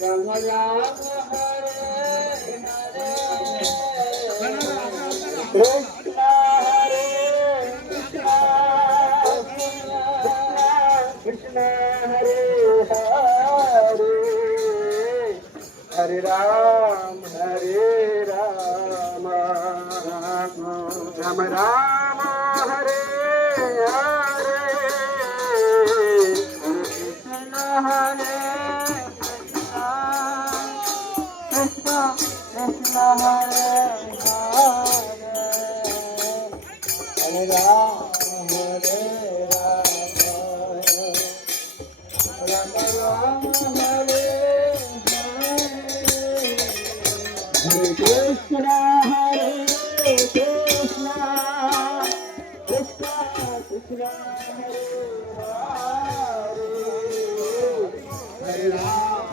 Ram Ram Hare Hare Krishna Hare Krishna Krishna Hare Hare Hare Ram Ram Ram Hare Hare Krishna Hare Krishna Krishna Hare Hare Hare Ram Ram Ram Hare Hare Krishna Krishna Krishna Krishna Hare Hare Ram